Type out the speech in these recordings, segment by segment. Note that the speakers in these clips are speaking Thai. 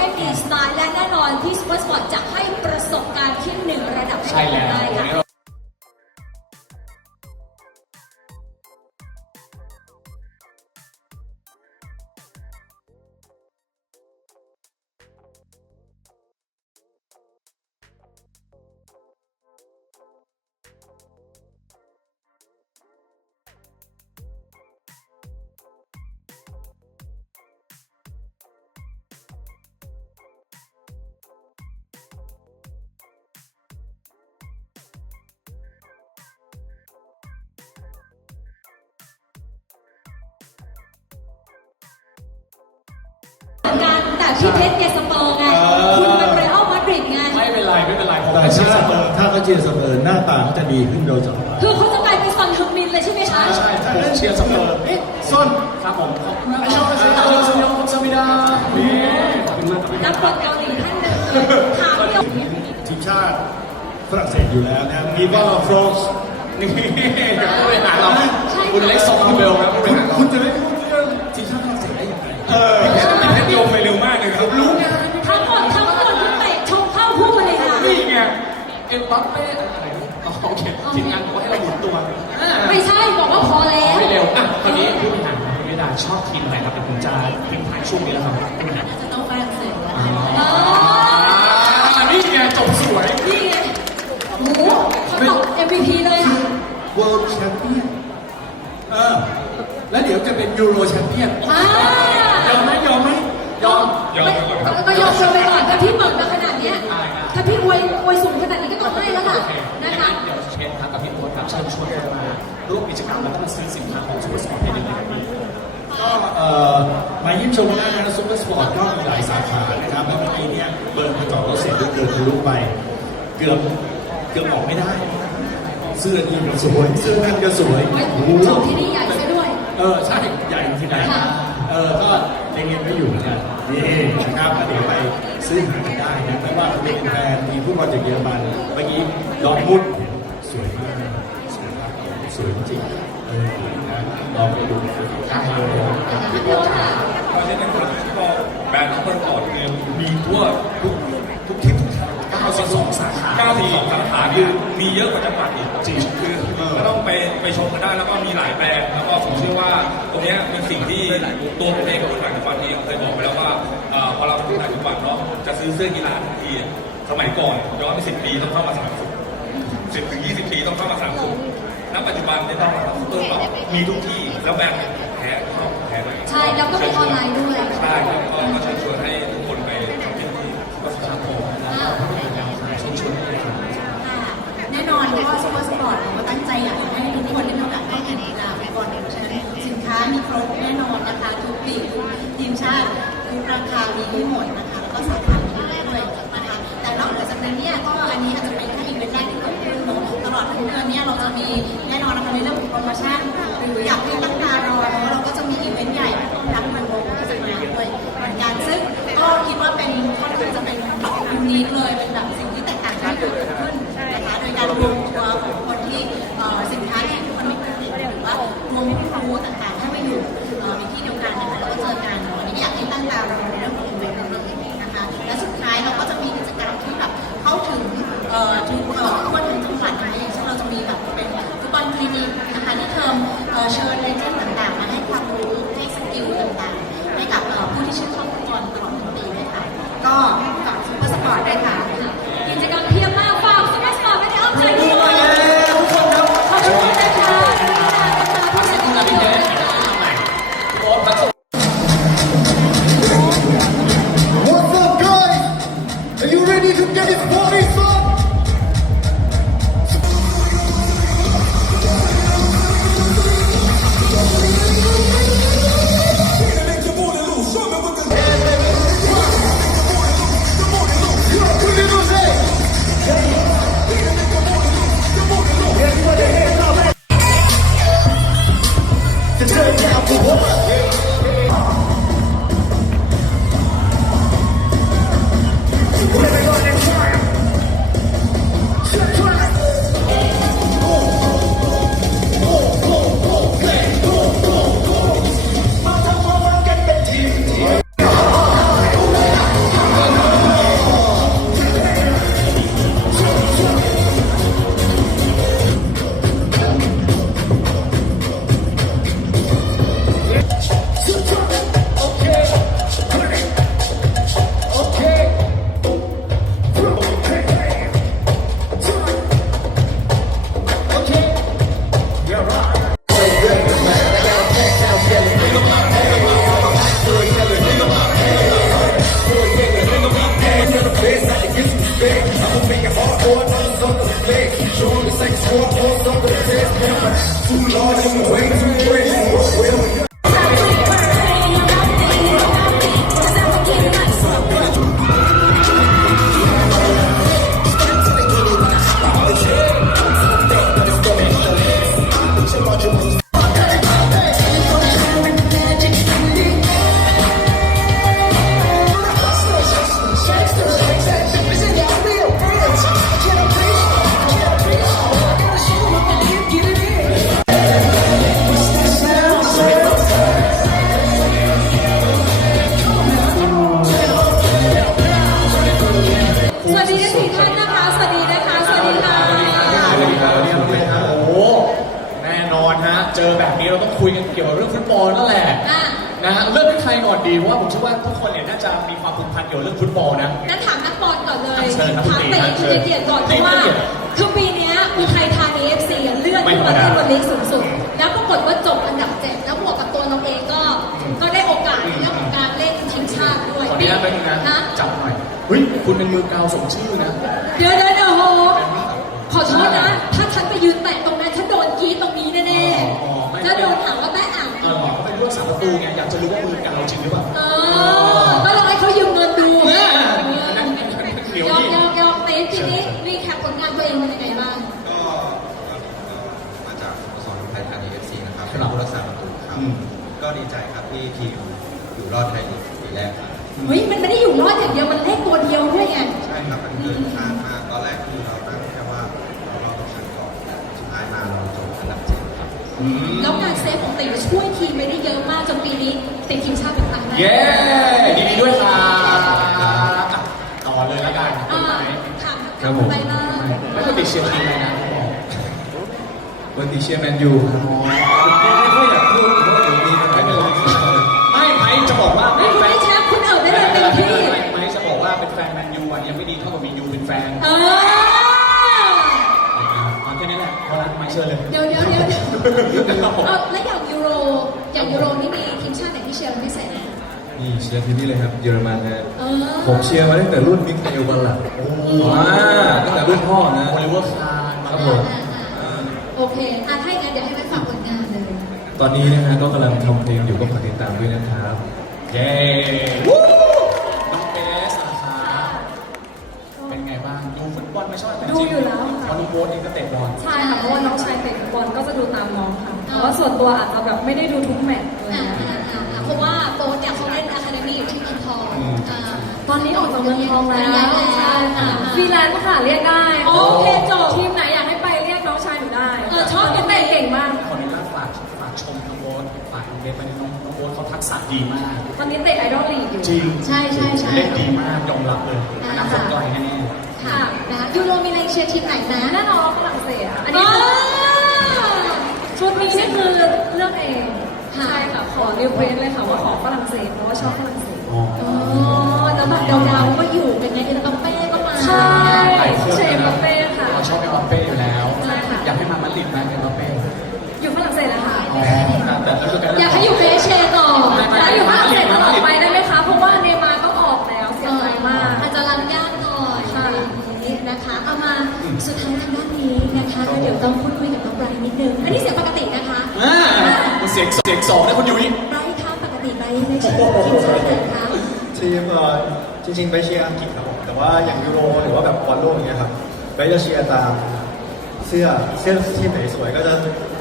ให้มีสไตล์และแน่นอนที่ซูเปอร์สปอร์ตจะให้ประสบการณ์ที่หนึ่งระดับให้ใช่กับแล้ว ได้ค่ะ พี่เพชรแกสเปอร์ไง คุณเป็นเรอัลมาดริดไง ไม่เป็นไรไม่เป็นไรผมแต่ไม่ใช่ถ้าสเปอร์ถ้าเขาเชียร์เสมอหน้าตาเขาจะดีขึ้นโดยเฉพาะคือเขาจะกลายเป็นซอนฮึงมินเลยใช่ไหมคะ ใช่ใช่ผมเชียร์สเปอร์เอ๊ะส้นครับผมขอบคุณมากครับสวัสดีครับสวัสดีครับสวัสดีครับนี่ขอบคุณมากครับ นักบอลเกาหลีท่านหนึ่งเลยถามเกี่ยวทีมชาติฝรั่งเศสอยู่แล้วนะมีว่าฟรองส์นี่เดี๋ยวผู้บริหารเราคุณเล็กส่งคุณเบลครับผู้บริหารเราคุณจะไม่พูดเรื่องทีมชาติฝรั่งเศสได้ยังไงเออ เอ็มบัปเป้อะไรอ๋อโอเคทีมงานบอกว่าให้เราหมุนตัวอ่าไม่ใช่บอกว่าพอแล้ว ไม่เร็วอะคราวนี้ผู้บริหารของคุณวิดาชอบทีมไหนครับเป็นคุณจะทิ้งท้ายช่วงนี้แล้วครับผู้บริหารจะต้องฝรั่งเศสแล้วอ๋อนี่ไงจบสวย นี่ไงหมูเขาตอบ MVP เลยค่ะ World Champion เออ แล้วเดี๋ยวจะเป็นยูโรแชมเปี้ยนอ่า ยอมไหมยอมไหมยอม ยอมไม่ก็ยอมเชิญไปก่อนถ้าพี่เปิดมาขนาดเนี้ย ถ้าพี่อวยอวยสูงขนาด ชมได้นะซุปเปอร์สปอร์ตก็มีหลายสาขานะครับแล้วเมื่อกี้เนี่ยเบิร์นกระจกรถเสร็จเดินทะลุไป เกือบเกือบออกไม่ได้ เสื้อนี่ก็สวย เสื้อนั่นก็สวยไม่โอ้โหจบที่นี่ใหญ่ซะด้วย เออใช่ใหญ่ที่ไหนค่ะเออก็เล็งๆไม่อยู่เหมือนกันนี่นะครับก็เดี๋ยวไปซื้อหากันได้นะไม่ว่าจะเป็นแบรนด์ทีมฟุตบอลจากเยอรมันเมื่อกี้ดอกมุดสวยมากสวยมากสวยจริงๆเออนะ ลองไปดูนะครับเออพี่โน้ค่ะเพราะฉะนั้นคนที่ก็แบรนด์ของคนก่อเนี่ยมีทั่วทุกทุกทิศทุกทาง92สาขา92สาขาคือมีเยอะกว่าจังหวัดอีกจริงคือก็ต้องไปไปชมกันได้แล้วก็มีหลายแบรนด์แล้วก็ผมเชื่อว่าตรงเนี้ยเป็นสิ่งที่ตัวผมเองกับผู้ต่างจังหวัดเองเคยบอกไปแล้วว่าพอเราเป็นผู้ต่างจังหวัดเนาะจะซื้อเสื้อกีฬาทันทีสมัยก่อนย้อนไป10ปีต้องเข้ามา30 10ถึง20 ปีต้องเข้ามา30 ณปัจจุบันไม่ต้องแล้วซุปเปอร์ช็อปมีทุกที่แล้วแบรนด์แท้เข้าแท้ด้วยใช่แล้วก็มีออนไลน์ด้วย ใช่ครับก็ก็เชิญชวนให้ทุกคนไปทำเป็นที่ก็สามโมงชวนชวนเลยครับ ค่ะแน่นอนว่าซูเปอร์สปอร์ตเราก็ตั้งใจอยากจะให้ทุกคนได้มีโอกาสเข้าแข่งกีฬาฟุตบอลเพราะฉะนั้นสินค้ามีครบแน่นอนนะคะทุกปีทุกทีมชาติทุกราคามีให้หมดนะคะแล้วก็สาขามีด้ เรื่องของโปรโมชั่นหรืออยากให้ อนดีเพราะว่าผมเชื่อว่าทุกคนเนี่ยน่าจะมีความผูกพันเกี่ยวกับเรื่องฟุตบอลนะ งั้นถามนักบอลก่อนเลยเชิญครับถามเตะเชิคุณญเกียรติก่อนเพเตะราะว่าเกียรติคือปีเนี้ยอุทัยธานีเอฟซีเลื่อนขึ้นมาเล่นบนลีกสูงสุด แล้วปรากฏว่าจบอันดับเจ็ดแล้วบวกกับตัวเราเองก็ก็ได้โอกาสในเรื่องของการเล่นทีมชาติด้วยขออนุญาตไปนึงนะนะจับหน่อยเฮ้ยคุณเป็นมือกาวสมชื่อนะ เดี๋ยวเดี๋ยวเดี๋ยวโหขอโทษนะ ถ้าฉันไปยืนแตะตรงนั้น จะรู้ว่ามือกาวจริงหรือเปล่าเออก็ลองให้เขายืมเงินดูเอออันนั้นอันนั้นเดี๋ยวยอมนี่ยอมยอมเต้ทีนี้รีแคปผลงานตัวเองเป็นยังไงบ้าง ก็มาจากสโมสรไทยธานีเอฟซีนะครับคเป็นรับผู้รักษาประตูครับ อืม ก็ดีใจครับที่ทีมอยู่รอดไทยลีกปีแรกครับเฮ้ยมันไม่ได้อยู่รอดอย่างเดียวมันเลขตัวเดียวด้วยไง ใช่ครับมันเกินคาดมากตอนแรกคือเราตั้งแค่ว่าเรารอบตกชั้นก่อนสุดท้ายมาเราจบอันดับเจ็ดครับแล้วงาน เซฟของติวช่วยทีมไปได้เยอะมากจนปีนี้ติดทีมชาติเป็นครั้งแรก เย้ดีดีด้วยครับต่อเลยแล้วกันอ่าไหมถามถามไปบ้างไม่ต้องติดเชียร์ทีมเลยนะวันนี้เชียร์แมนยูครับไม่ค่อยอยากพูดเพราะว่าเดี๋ยวมีมันไม่เป็นไรไม่ไม้จะบอกว่าเฮ้ยคุณได้แชมป์คุณเอิบได้เลยเต็มที่ ไม้จะบอกว่าเป็นแฟนแมนยูอะยังไม่ดีเท่ากับมียูเป็นแฟนเออเอาแค่นี้แหละพอละไม้เชิญเลย เดี๋ยวเดี๋ยวเดี๋ยวเดี๋ยวเออ นี่เชียร์ที่นี่เลยครับเยอรมันนะ เออผมเชียร์มาตั้งแต่รุ่นมิคาเอลบอลลัดว้าตั้งแต่รุ่นพ่อนะโอลิเวอร์คาร์ครับผมอ่าโอเคอะถ้าอย่างนั้นเดี๋ยวให้ไปฝากผลงานเลยตอนนี้นะฮะก็กำลังทำเพลงอยู่ก็ฝากติดตามด้วยนะครับ เย้วู้น้องเบสนะครับเป็นไงบ้างดูฟุตบอลไม่ชอบแต่จริงดูอยู่แล้วค่ะพอดูโบ๊ทเองก็เตะบอลใช่ค่ะเพราะว่าน้องชายเตะฟุตบอลก็จะดูตามน้องค่ะแต่ว่าส่วนตัวอาจจะแบบไม่ได้ดูทุกแมตช์อะไรอ่าเงี้ยอ่าอ่าอ่าเพราะว่าโป๊ตเนี่ยเขา ตอนนี้ออกจากเมืองทองแล้วย้ายแล้วใช่ค่ะอ่าฟรีแลนซ์ค่ะเรียกได้โอเคจบทีมไหนอยากให้ไปเรียกน้องชายหนูได้เออชอบยังไงเตะเก่งมากขออนุญาตฝากฝากชมน้องโบ๊ทฝากน้องเบสไปในน้องน้องโบ๊ทเขาทักษะดีมาก ตอนนี้เตะไอดอลลีกอยู่จริงใช่ใช่ใช่เล่นดีมากยอมรับเลยอนาคตไกลแน่ค่ะนะคะยูโรมีอะไรเชียร์ทีมไหนนะแน่นอนฝรั่งเศสอะอัอันนนี้นี้คือชุดนี้นี่คือเลือกเองใช่ค่ะขอรีเควสเลยค่ะว่าขอฝรั่งเศสเพราะว่าชอบฝรั่งเศสๆอ๋ออ๋อ แล้วแบบดาวๆก็อยู่เป็นไงเอ็นบัปเป้ก็มาใช่หลายคนเชมนะบัปเป้ค่ะเราชอบเอ็มบัปเป้อยู่แล้ว ใช่ค่ะ อยากให้มามาดริดไหมเอ็มบัปเป้อยู่ฝรั่งเศสนะคะอ๋อแต่แล้วกันอยากให้อยู่เปเชต่ออยากอยู่ฝรั่งเศสตลอดไปได้ไหมคะ เพราะว่าเนย์มาร์ก็ออกแล้วเสียใจมากอาจจะรันยากหน่อยอะไรอย่างนี้นะคะเอามาสุดท้ายทางด้านนี้นะคะก็เดี๋ยวต้องพูดคุยกับน้องไบรท์นิดนึงอันนี้เสียงปกตินะคะอ่าเสียงเสียงสองนะคุณยุ้ยไบรท์คะปกติไบรท์ในชีวิตทีมชาติไหนคะ ทีมเอ่อจริงๆไปเชียร์อังกฤษครับผมแต่ว่าอย่างยูโรหรือว่าแบบบอลโลกอย่างเงี้ยครับไปจะเชียร์ตามเสื้อเสื้อทีมไหนสวยก็จะ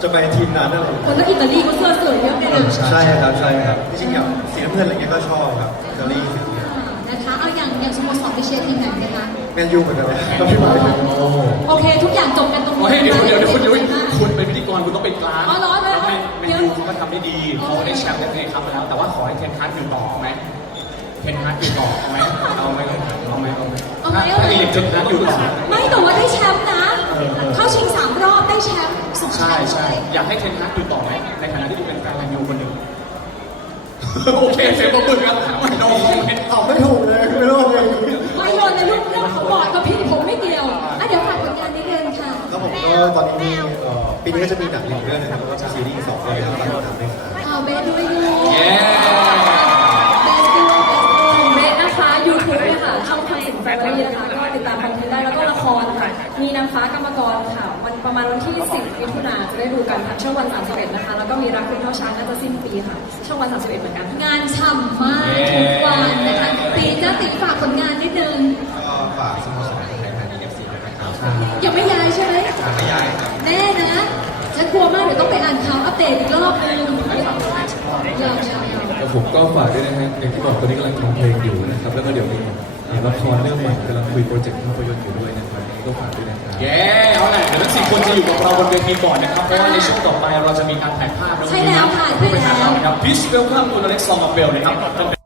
จะไปทีมนั้นอะไรอย่างคเงี้ยนก็อิตาลีก็เสื้อสวยเยอะเลยนะใช่ครับใช่ครับจริงๆแบบสีน้ำเงินอะไรเงี้ยก็ชอบครับอิตาลีสีเงี้ยนะคะเอาอย่างอย่างสโมสรไปเชียร์ทีมไหนนะคะ แมนยูเหมือนกันเลยก็พี่บอยโอเค ทุกอย่างจบกันตรงนี้เฮ้ยเดี๋ยวเดี๋ยวเดี๋ยวคุณยุ้ยคุณเป็นพิธีกรคุณต้องเป็นกลางอ๋อเหรอเหรอแล้วไม่ไม่เดี๋ยวยูเขาก็ทำได้ดีเขาได้แชมป์ได้เพลงครับแล้วแต่ว่าขอให้เทนคัสอยู่ต่อเอาไหม เทนคัสอยู่ต่อเอาไหมเอาไหมเอาไหมเอาไหมเอาไหมถ้าเอาไหม ถ้าอีลิทเทนคัสอยู่ต่อ ไม่แต่ว่าได้แชมป์นะเข้าชิงสามรอบได้แชมป์สองแชใช่มป์ใช่เลยอยากให้เทนคัสอยู่ต่อไหมในฐานะที่เป็นแฟนแมนยูคนหนึ่งโอเคเสียงปรบมือครับไม่โดนไม่ตอบไม่ถูกเลยไม่รู้เลยไม่โยนในลูกเรื่องของบอร์ดกับพี่ผมไม่เกี่ยวอะเดี๋ยวฝากผลงานนิดนึงค่ะครับผมก็ตอนนี้มีเอ่อปีนี้ก็จะมีหนังหนึ่งเรื่องนะครับแล้วก็จะซีรีส์สองเรื่องนะครับฝากติดตามด้วยครับ เอาเบสด้วยยู เย้ ค่ะช่องทางสินแฟนเลยนะคะก็ติดตามคอนเทนต์ได้แล้วก็ละครค่ะ มีนางฟ้ากรรมกรค่ะวันประมาณวันที่ 10มิถุนาจะได้ดูกันทางช่องวัน31นะคะ แล้วก็มีรักคุณเท่าช้างน่าจะสิ้นปีค่ะ ช่องวัน31เหมือนกัน งานฉ่ำมากทุกวันนะคะตีจ้าตีฝากผลงานนิดนึงก็ฝากสโมสรไทยธานีเอฟซีด้วยนะครับยังไม่ย้ายใช่ไหมยังไม่ย้ายครับแน่นะฉันกลัวมากเดี๋ยวต้องไปอ่านข่าวอัปเดตอีกรอบนึงแล้วผมก็ฝากด้วยนะฮะอย่างที่บอกตอนนี้กำลังทำเพลงอยู่นะครับ แล้วก็เดี๋ยวมี ละครเรื่องใหม่กำลังคุยโปรเจกต์ภาพยนตร์อยู่ด้วยนะครับก็ฝากด้วยนะครับเย้เอาแหละเดี๋ยวทั้งสี่คนจะอยู่กับเราบนเวทีก่อนนะครับ เพราะว่าในช่วงต่อไปเราจะมีการถ่ายภาพใช่แล้วค่ะเพื่อไปถ่ายใช่แล้วทำนะครับ Please welcome to the next song of bell นะครับ